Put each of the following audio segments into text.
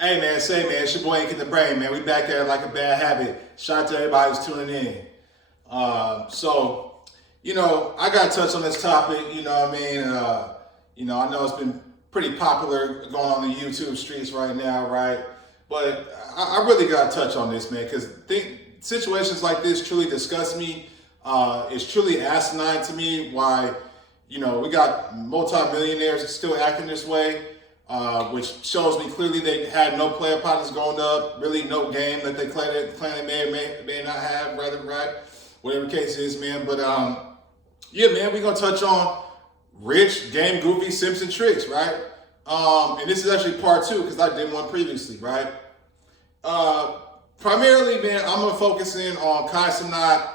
Hey man, say man, it's your boy Ink in the Brain, man. We back there like a bad habit. Shout out to everybody who's tuning in. I gotta touch on this topic, you know what I mean? I know it's been pretty popular going on the YouTube streets right now, right? But I really gotta touch on this, man, because situations like this truly disgust me. It's truly asinine to me why, we got multimillionaires still acting this way. Which shows me clearly they had no player partners going up, really no game that they claim they may not have, rather, right? Whatever the case is, man. But yeah, man, we're gonna touch on rich, game goofy, simps and tricks, right? And this is actually part 2 because I did one previously, right? Primarily, man, I'm gonna focus in on Kai Cenat,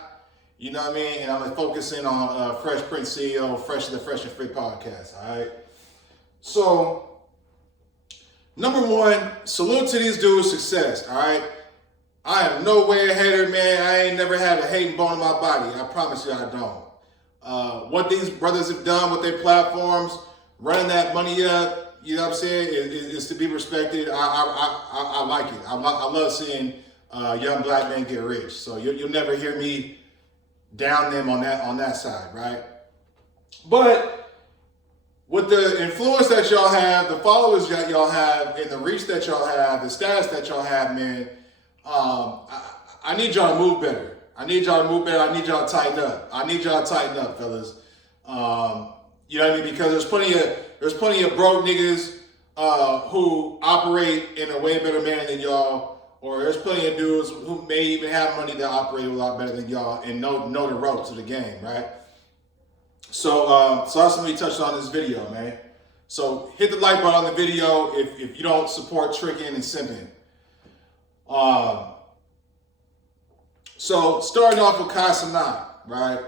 you know what I mean, and I'm gonna focus in on Fresh Prince CEO, the Fresh and Fit podcast, all right? So. Number 1, salute to these dudes' success, all right? I am no way a hater, man. I ain't never had a hating bone in my body. I promise you I don't. What these brothers have done with their platforms, running that money up, you know what I'm saying, is to be respected. I like it. I love seeing young black men get rich. So you'll never hear me down them on that side, right? But with the influence that y'all have, the followers that y'all have, and the reach that y'all have, the status that y'all have, man, I need y'all to move better. I need y'all to tighten up. I need y'all to tighten up, fellas. You know what I mean? Because there's plenty of broke niggas who operate in a way better manner than y'all, or there's plenty of dudes who may even have money that operate a lot better than y'all and know the ropes of the game, right? So that's what we touched on this video, man. So hit the like button on the video if you don't support tricking and simping. So starting off with Kai Cenat, right?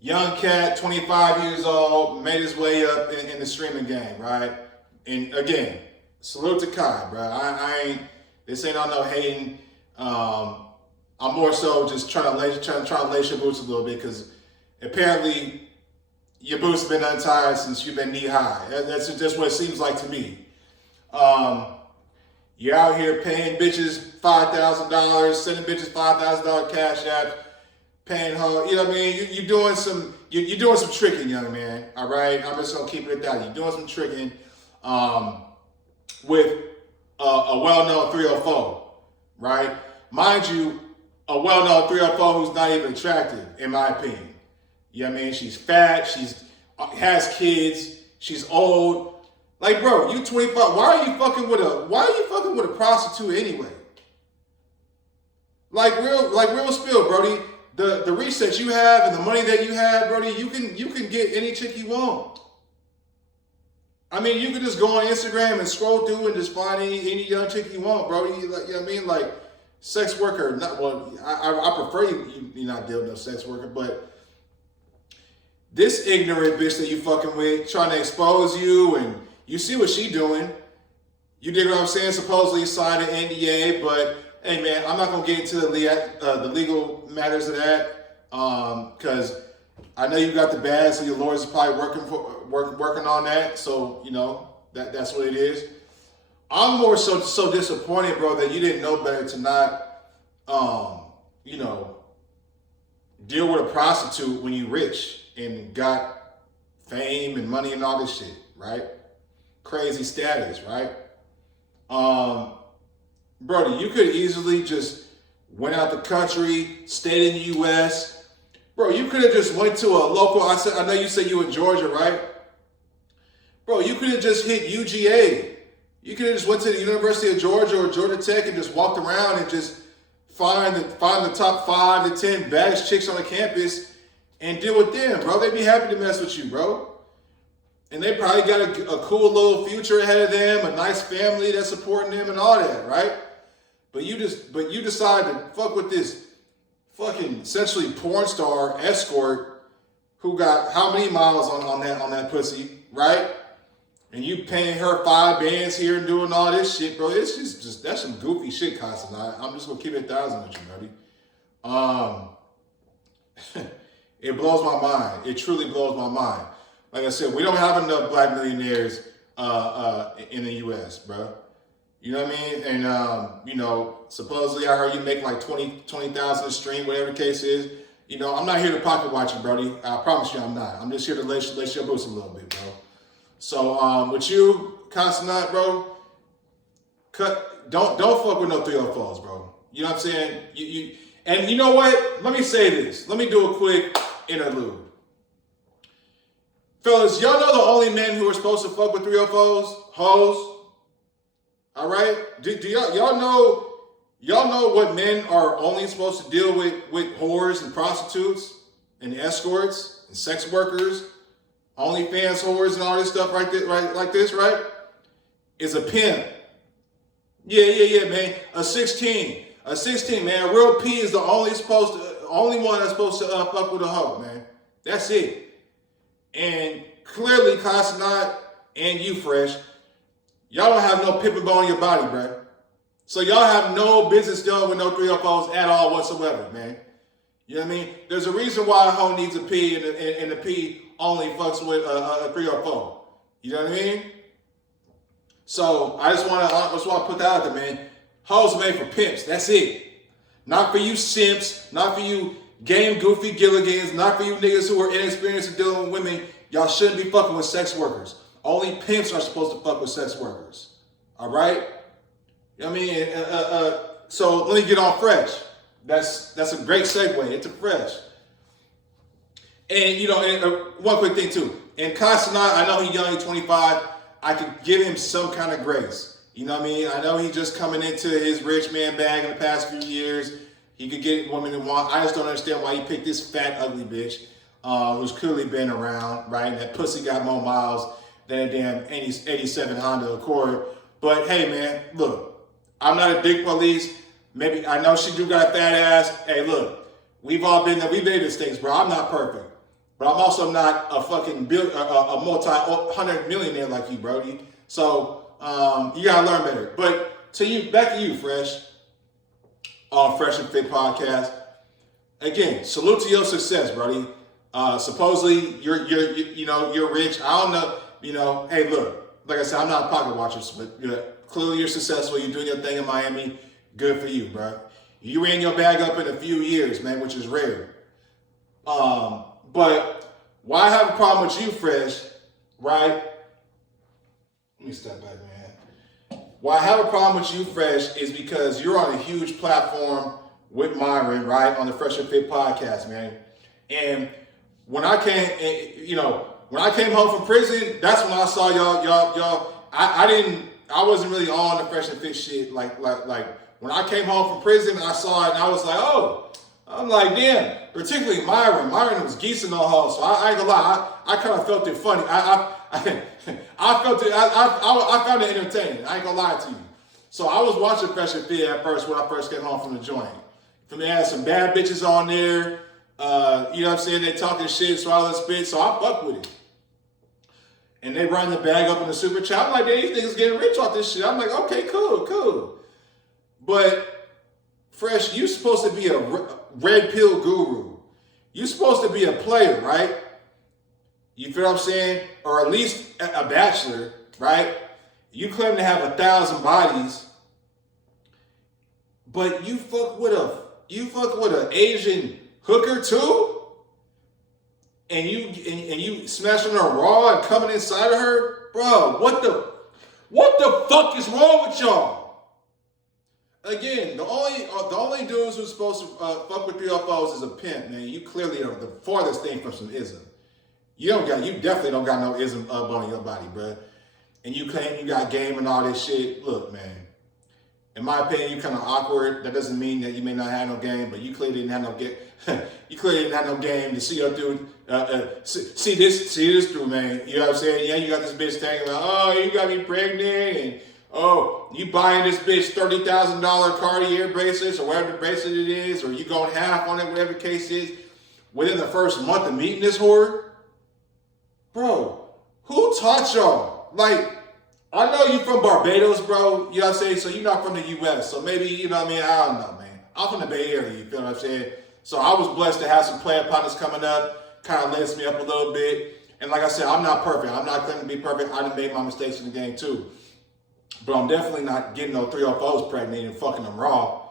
Young cat, 25 years old, made his way up in the streaming game, right? And again, salute to Kai, bro. This ain't on no hating. I'm more so just trying to lace your boots a little bit because apparently your boots have been untied since you've been knee high. That's just what it seems like to me. You're out here paying bitches $5,000, sending bitches $5,000 cash apps, paying her. You know what I mean? You're doing some tricking, young man. All right, I'm just gonna keep it at that. You're doing some tricking with a well-known 304, right? Mind you, a well-known 304 who's not even attractive, in my opinion. You know what I mean? She's fat, has kids, she's old. Like, bro, you 25. Why are you fucking with a prostitute anyway? Like real spill, Brody. The reach that you have and the money that you have, Brody, you can get any chick you want. I mean, you can just go on Instagram and scroll through and just find any young chick you want, Brody. Like, you know what I mean? Like, sex worker, I prefer you not deal with no sex worker, but this ignorant bitch that you fucking with, trying to expose you, and you see what she doing. You dig what I'm saying? Supposedly signed an NDA, but hey man, I'm not gonna get into the legal matters of that, because I know you got the bag, so your lawyers are probably working on that. So that's what it is. I'm more so disappointed, bro, that you didn't know better to not, deal with a prostitute when you rich and got fame and money and all this shit, right? Crazy status, right? Brody, you could easily just went out the country, stayed in the U.S. Bro, you could have just went to a local, I know you said you in Georgia, right? Bro, you could have just hit UGA. You could have just went to the University of Georgia or Georgia Tech and just walked around and just find the top 5 to 10 baddest chicks on the campus and deal with them, bro. They'd be happy to mess with you, bro. And they probably got a cool little future ahead of them, a nice family that's supporting them and all that, right? But you decide to fuck with this fucking essentially porn star escort who got how many miles on that pussy, right? And you paying her 5 bands here and doing all this shit, bro. It's just that's some goofy shit, constantly. I'm just gonna keep it 1,000 with you, buddy. It blows my mind. It truly blows my mind. Like I said, we don't have enough black millionaires in the U.S., bro. You know what I mean? And, supposedly I heard you make like 20,000 a stream, whatever the case is. I'm not here to pocket watch you, Brody. I promise you I'm not. I'm just here to lace your boots a little bit, bro. So with you, Consonant, bro, don't fuck with no 304s, bro. You know what I'm saying? And you know what? Let me say this. Let me do a quick interlude. Fellas, y'all know the only men who are supposed to fuck with 304s? Hoes. All right? Do y'all know what men are only supposed to deal with whores and prostitutes and escorts and sex workers, OnlyFans whores and all this stuff right like this, right? Is a pimp. Yeah, man. A 16, man. A real P is the only one that's supposed to fuck with a hoe, man. That's it. And clearly, Consonant and you, Fresh, y'all don't have no pip and bone in your body, bro. So y'all have no business dealing with no 304s at all whatsoever, man. You know what I mean? There's a reason why a hoe needs a P and the P only fucks with a 304. You know what I mean? So I just want to put that out there, man. Hoes made for pimps. That's it. Not for you simps. Not for you game goofy Gilligans. Not for you niggas who are inexperienced in dealing with women. Y'all shouldn't be fucking with sex workers. Only pimps are supposed to fuck with sex workers. All right? You know what I mean? So let me get on Fresh. That's a great segue into Fresh. And, one quick thing too. And Consonant, I know he's young, he's 25. I could give him some kind of grace. You know what I mean? I know he's just coming into his rich man bag in the past few years. He could get women to want. I just don't understand why he picked this fat, ugly bitch who's clearly been around, right? And that pussy got more miles than a damn 87 Honda Accord. But hey, man, look, I'm not a dick police. Maybe I know she do got a fat ass. Hey, look, we've all been there. We made mistakes, bro. I'm not perfect. But I'm also not a fucking a multi-hundred millionaire like you, Brody. So you gotta learn better. But back to you, Fresh, on Fresh and Fit Podcast. Again, salute to your success, Brody. Supposedly you're rich. I don't know. Hey, look, like I said, I'm not a pocket watcher, but clearly you're successful. You're doing your thing in Miami. Good for you, bro. You ran your bag up in a few years, man, which is rare. But why I have a problem with you, Fresh, right? Let me step back, man. Why I have a problem with you, Fresh, is because you're on a huge platform with Myron, right, on the Fresh and Fit Podcast, man. And when I came home from prison, that's when I saw y'all. I wasn't really on the Fresh and Fit shit. Like when I came home from prison, I saw it and I was like, oh. I'm like, damn, particularly Myron. Myron was geesing on her, so I ain't gonna lie, I kind of felt it funny. I found it entertaining. I ain't gonna lie to you. So I was watching Fresh and Fit at first when I first came home from the joint. They had some bad bitches on there. You know what I'm saying? They talking shit, swallowing spit, so I fuck with it. And they run the bag up in the super chat. I'm like, these niggas getting rich off this shit. I'm like, okay, cool. But Fresh, you supposed to be a red pill guru. You supposed to be a player, right? You feel what I'm saying? Or at least a bachelor, right? You claim to have 1,000 bodies, but you fuck with an Asian hooker too, and you smashing her raw and coming inside of her, bro. What the fuck is wrong with y'all? Again, the only dudes who's supposed to fuck with 304s is a pimp, man. You clearly are the farthest thing from some ism. You definitely don't got no ism up on your body, bro. And you claim you got game and all this shit. Look, man. In my opinion, you kind of awkward. That doesn't mean that you may not have no game, but you clearly didn't have no game. You clearly didn't have no game to see your dude. See this through, man. You know what I'm saying? Yeah, you got this bitch thinking like, oh, you got me pregnant, and oh, you buying this bitch $30,000 Cartier bracelets or whatever the bracelet it is, or you going half on it, whatever the case is, within the first month of meeting this whore? Bro, who taught y'all? Like, I know you from Barbados, bro. You know what I'm saying? So you're not from the U.S. So maybe, you know what I mean? I don't know, man. I'm from the Bay Area, you feel what I'm saying? So I was blessed to have some player partners coming up, kind of lifts me up a little bit. And like I said, I'm not perfect. I'm not going to be perfect. I done made my mistakes in the game too. But I'm definitely not getting no 304s pregnant and fucking them raw.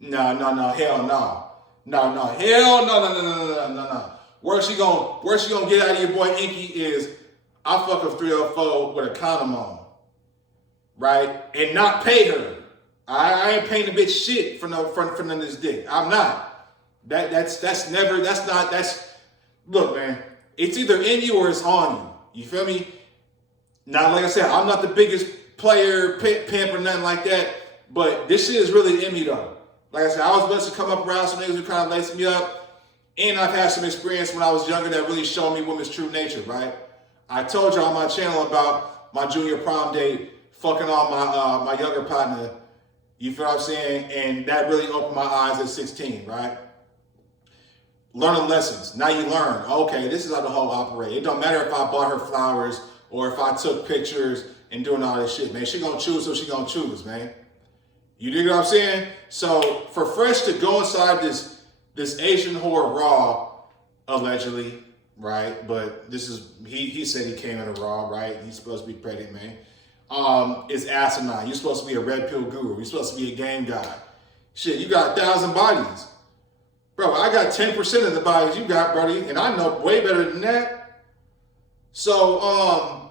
No, hell no. No, hell no. Where she gonna get out of your boy Inky is I fuck a 304 with a condom on, right? And not pay her. I ain't paying the bitch shit for none of this dick. I'm not. That's look, man, it's either in you or it's on you. You feel me? Now, like I said, I'm not the biggest player, pimp or nothing like that, but this shit is really in me though. Like I said, I was blessed to come up around some niggas who kind of laced me up, and I've had some experience when I was younger that really showed me women's true nature, right? I told you on my channel about my junior prom date, fucking on my younger partner, you feel what I'm saying? And that really opened my eyes at 16, right? Learning lessons. Now you learn, okay, this is how the whole operate. It don't matter if I bought her flowers or if I took pictures and doing all this shit, man. She gonna choose who she gonna choose, man. You dig what I'm saying? So for Fresh to go inside this Asian whore raw, allegedly, right? But this is, he said he came in a raw, right? He's supposed to be pregnant, man. Is asinine. You're supposed to be a red pill guru. You're supposed to be a game guy. Shit, you got 1,000 bodies. Bro, I got 10% of the bodies you got, buddy, and I know way better than that. So,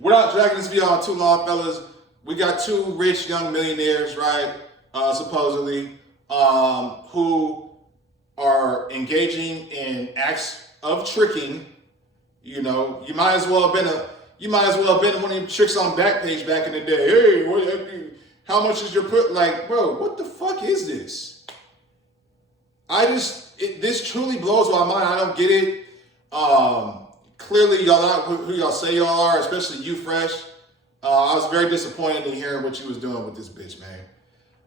without dragging this video on too long, fellas, we got two rich young millionaires, right, supposedly, who are engaging in acts of tricking. You know, you might as well have been one of them tricks on Backpage back in the day. Hey, how much is your put? Like, bro, what the fuck is this? This truly blows my mind. I don't get it. Clearly, y'all not who y'all say y'all are, especially you, Fresh. I was very disappointed in hearing what you was doing with this bitch, man.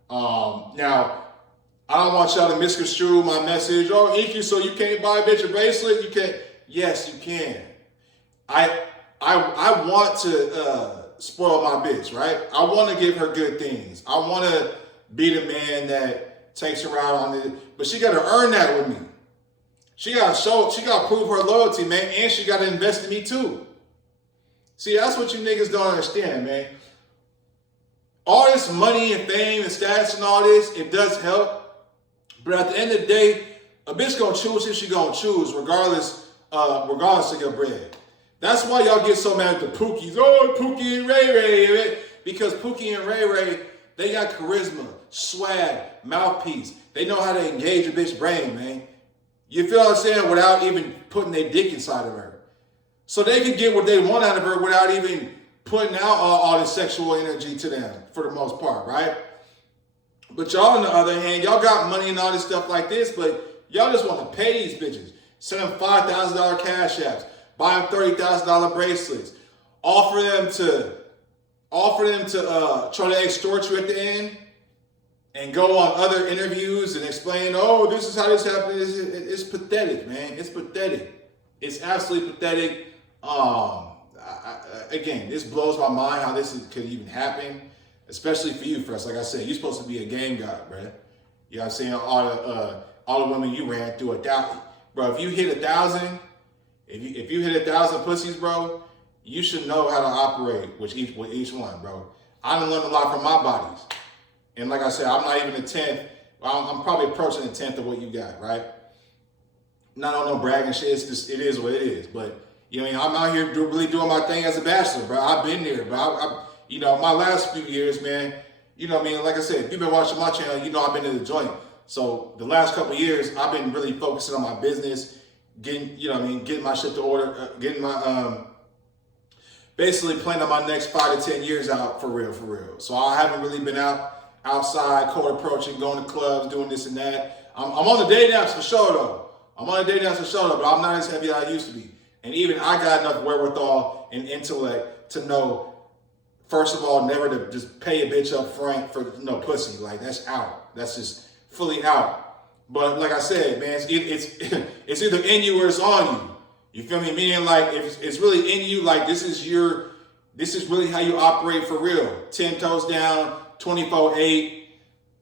Now, I don't want y'all to misconstrue my message. Oh, Inky, so you can't buy a bitch a bracelet? You can't. Yes, you can. I want to spoil my bitch, right? I want to give her good things. I want to be the man that takes her out on it, but she got to earn that with me. She got to prove her loyalty, man, and she got to invest in me too. See, that's what you niggas don't understand, man. All this money and fame and status and all this, it does help, but at the end of the day, a bitch gonna choose who she gonna choose, regardless of your bread. That's why y'all get so mad at the Pookies. Oh, Pookie and Ray Ray. Because Pookie and Ray Ray, they got charisma, swag, mouthpiece. They know how to engage a bitch's brain, man. You feel what I'm saying? Without even putting their dick inside of her. So they can get what they want out of her without even putting out all this sexual energy to them, for the most part, right? But y'all, on the other hand, y'all got money and all this stuff like this, but y'all just want to pay these bitches. Send them $5,000 cash apps. Buy them $30,000 bracelets. Offer them to try to extort you at the end, and go on other interviews and explain, oh, this is how this happened. It's pathetic, man. It's pathetic. It's absolutely pathetic. Again, this blows my mind how this could even happen, especially for you, Fresh. Like I said, you're supposed to be a game guy, bro. You know what I'm saying? All the women you ran through 1,000. Bro, if you hit 1,000, if you hit 1,000 pussies, bro, you should know how to operate with each one, bro. I done learned a lot from my bodies. And like I said, I'm not even a 10th. I'm probably approaching the 10th of what you got, right? Not on no bragging shit. It's just, it is what it is. But, you know, I'm out here really doing my thing as a bachelor, bro. I've been there, bro. You know, my last few years, man, you know what I mean? Like I said, if you've been watching my channel, you know I've been in the joint. So the last couple of years, I've been really focusing on my business, getting my shit to order, getting my, basically planning my next 5 to 10 years out for real. So I haven't really been outside, cold approaching, going to clubs, doing this and that. I'm on the dating apps for sure though. But I'm not as heavy as I used to be. And even I got enough wherewithal and intellect to know, first of all, never to just pay a bitch up front for no pussy. Like, that's out. That's just fully out. But like I said, man, it's either in you or it's on you. You feel me? Meaning, like, if it's really in you, like, this is really how you operate for real. 10 toes down, 24/8,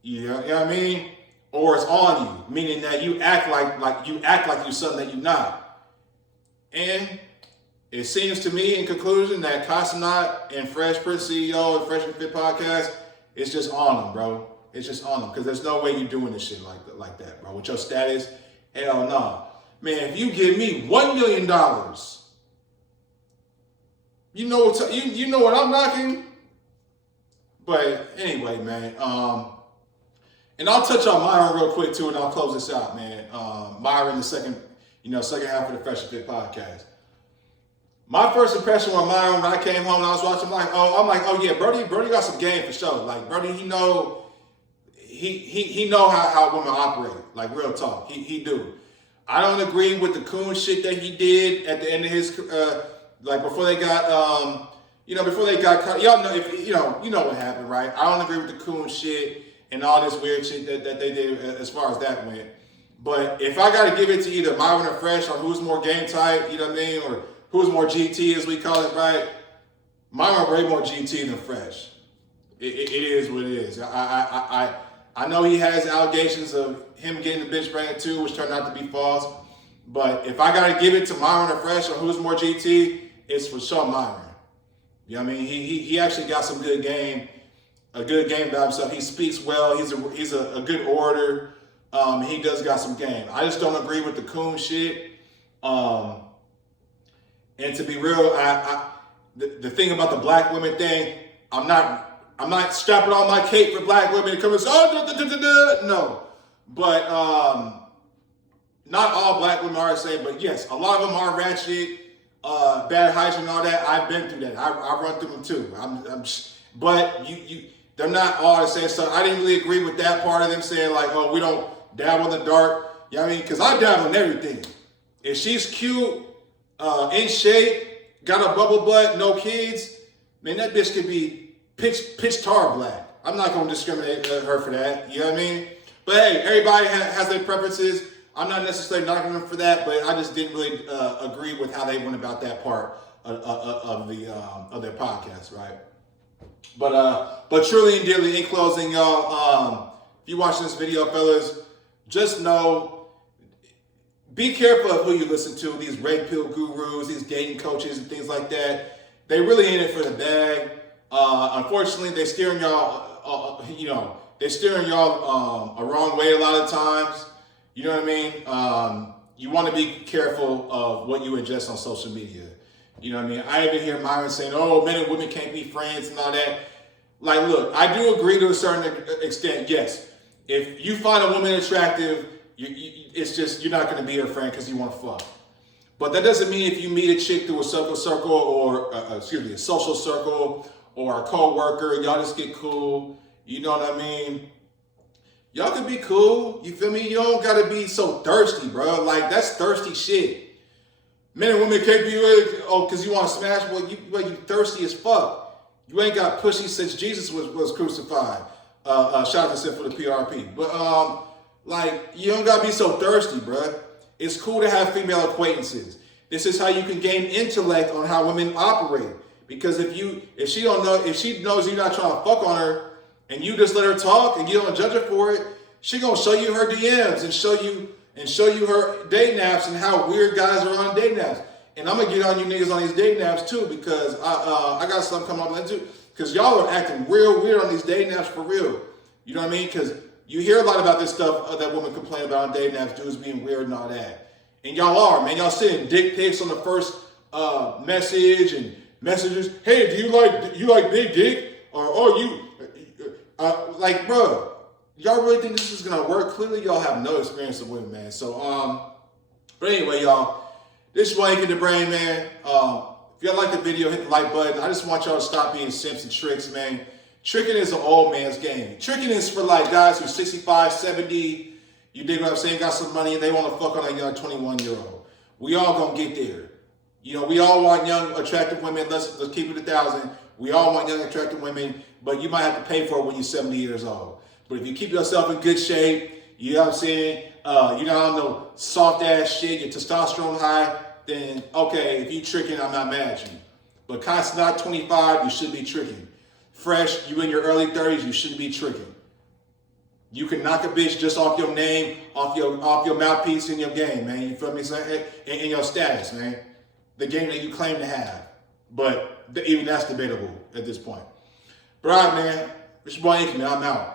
you know what I mean? Or it's on you, meaning that you act like you're something that you're not. And it seems to me in conclusion that Casanat and Fresh Prince CEO and Fresh and Fit podcast, it's just on them, bro. It's just on them because there's no way you're doing this shit like that, bro. With your status, hell no. Man, if you give me $1 million, you know what I'm knocking? But anyway, man, and I'll touch on Myron real quick too, and I'll close this out, man. Myron, the second half of the Fresh and Fit podcast. My first impression with Myron when I came home and I was watching, I'm like, oh yeah, Brody got some game for sure. Like Brody, he know how women operate. Like real talk, he do. I don't agree with the coon shit that he did at the end of his, like before they got cut. Y'all know you know what happened, right? I don't agree with the coon shit and all this weird shit that they did as far as that went. But if I got to give it to either Myron or Fresh on who's more game type, you know what I mean, or who's more GT as we call it, right? Myron way more GT than Fresh. It is what it is. I know he has allegations of him getting the bitch pregnant too, which turned out to be false. But if I got to give it to Myron or Fresh on who's more GT, it's for sure Myron. You know what I mean? He actually got some good game, a good game about himself. He speaks well. He's a good orator. He does got some game. I just don't agree with the coon shit. And to be real, the thing about the black women thing, I'm not strapping on my cape for black women to come and say, no. But not all black women are the same. But yes, a lot of them are ratchet, bad hygiene and all that. I've been through that. I run through them too. But they're not all the same. So I didn't really agree with that part of them saying like, oh, we don't dabble in the dark. You know what I mean? Because I dabble in everything. If she's cute, in shape, got a bubble butt, no kids, man, that bitch could be pitch tar black. I'm not going to discriminate her for that. You know what I mean? But hey, everybody has their preferences. I'm not necessarily knocking them for that, but I just didn't really agree with how they went about that part of their podcast, right? But truly and dearly, in closing, y'all, if you watch this video, fellas, just know, be careful of who you listen to. These red pill gurus, these dating coaches, and things like that. They really in it for the bag. Unfortunately, they're steering y'all. They're steering y'all a wrong way a lot of times. You know what I mean? You want to be careful of what you ingest on social media. You know what I mean? I even hear Myron saying, "Oh, men and women can't be friends and all that." Like, look, I do agree to a certain extent. Yes, if you find a woman attractive, it's just you're not going to be her friend because you want to fuck. But that doesn't mean if you meet a chick through a circle or a social circle or a co-worker, y'all just get cool. You know what I mean? Y'all can be cool. You feel me? You don't got to be so thirsty, bro. Like, that's thirsty shit. Men and women can't be because you want to smash. Well, you thirsty as fuck. You ain't got pussy since Jesus was crucified. Shout out to Sip for the PRP. But like, you don't gotta be so thirsty, bruh. It's cool to have female acquaintances. This is how you can gain intellect on how women operate. Because if she knows you're not trying to fuck on her, and you just let her talk and you don't judge her for it, she gonna show you her DMs and show you her date naps and how weird guys are on date naps. And I'm gonna get on you niggas on these date naps too, because I got something coming up with that too. Because y'all are acting real weird on these date naps for real. You know what I mean? Because you hear a lot about this stuff that women complain about on date naps, dudes being weird and all that. And y'all are, man. Y'all sending dick pics on the first message and messages. Hey, do you like big dick? Or like, bro, y'all really think this is gonna work? Clearly, y'all have no experience with women, man. So, but anyway, y'all. This is Wayne in the Brain, man. If y'all like the video, hit the like button. I just want y'all to stop being simps and tricks, man. Tricking is an old man's game. Tricking is for like guys who are 65, 70. You dig what I'm saying? Got some money and they want to fuck on a young 21-year-old. We all gonna get there. You know, we all want young, attractive women. Let's keep it 1,000. We all want young, attractive women, but you might have to pay for it when you're 70 years old. But if you keep yourself in good shape, you know what I'm saying? You're not on no soft ass shit, your testosterone high, then okay, if you tricking, I'm not mad at you. But Casanat 25, you should be tricking. Fresh, you in your early 30s, you shouldn't be tricking. You can knock a bitch just off your name, off your mouthpiece in your game, man. You feel me? In your status, man. the game that you claim to have. But even that's debatable at this point. But all right, man. It's your boy Inky, man. I'm out.